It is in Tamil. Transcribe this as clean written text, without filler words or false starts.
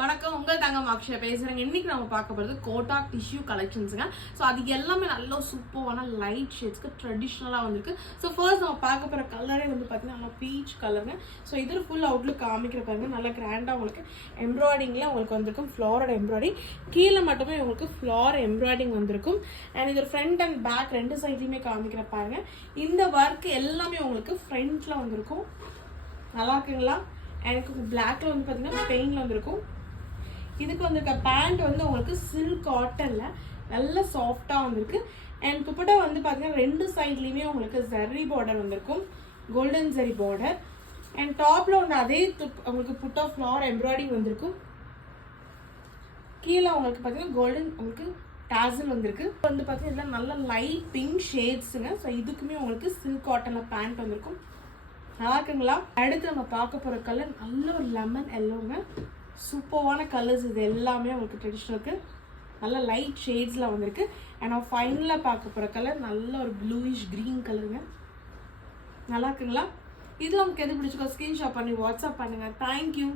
வணக்கம், உங்கள் தங்கம் அக்ஷயா பேசுகிறேங்க. இன்றைக்கி நம்ம பார்க்க போகிறது கோட்டாக் டிஷ்யூ கலெக்ஷன்ஸுங்க. ஸோ அது எல்லாமே நல்ல சூப்பரான லைட் ஷேட்ஸ்க்கு ட்ரெடிஷ்னலாக வந்துருக்கு. ஸோ ஃபர்ஸ்ட் நம்ம பார்க்க போகிற கலரே வந்து பார்த்திங்கன்னா நல்லா பீச் கலருங்க. ஸோ இதில் ஃபுல் அவுட்லுக் காமிக்கிற பாருங்க, நல்லா கிராண்டாக உங்களுக்கு எம்ப்ராய்டிங்கில் உங்களுக்கு வந்திருக்கும். ஃப்ளாரோட எம்ப்ராய்டிங் கீழே மட்டுமே உங்களுக்கு ஃப்ளார் எம்ப்ராய்டிங் வந்திருக்கும். அண்ட் இது ஃப்ரண்ட் அண்ட் பேக் ரெண்டு சைட்லையுமே காமிக்கிற பாருங்க. இந்த ஒர்க் எல்லாமே உங்களுக்கு ஃப்ரண்ட்டில் வந்திருக்கும். நல்லா இருக்குங்களா? எனக்கு பிளாக்ல வந்து பார்த்தீங்கன்னா பெயின்ல வந்திருக்கும். இதுக்கு வந்திருக்க பேண்ட் வந்து உங்களுக்கு சில்க் காட்டன்ல நல்ல சாஃப்டா வந்திருக்கு. அண்ட் துப்பட்டா வந்து பார்த்தீங்கன்னா ரெண்டு சைட்லையுமே உங்களுக்கு ஜரி பார்டர் வந்திருக்கும், கோல்டன் ஜரி பார்டர். அண்ட் டாப்ல வந்து அதே உங்களுக்கு புட்டா ஃப்ளார் எம்ப்ராய்டிங் வந்திருக்கும். கீழே உங்களுக்கு பார்த்தீங்கன்னா கோல்டன் உங்களுக்கு டாசல் வந்திருக்கு. வந்து பார்த்தீங்கன்னா நல்ல லைட் பிங்க் ஷேட்ஸுங்க. ஸோ இதுக்குமே உங்களுக்கு சில்க் காட்டன்ல பேண்ட் வந்திருக்கும். நல்லா இருக்குங்களா? அடுத்து நம்ம பார்க்க போகிற கலர் நல்ல ஒரு லெமன் எல்லோங்க. சூப்பரான கலர்ஸ் இது எல்லாமே உங்களுக்கு ட்ரெடிஷ்னலுக்கு நல்ல லைட் ஷேட்ஸில் வந்திருக்கு. அண்ட் நான் ஃபைனலாக பார்க்க போகிற கலர் நல்ல ஒரு ப்ளூயிஷ் க்ரீன் கலருங்க. நல்லா இருக்குங்களா? இது உங்களுக்கு எது பிடிச்சிக்கோ ஸ்க்ரீன்ஷாட் பண்ணி வாட்ஸ்அப் பண்ணுங்கள். தேங்க்யூ.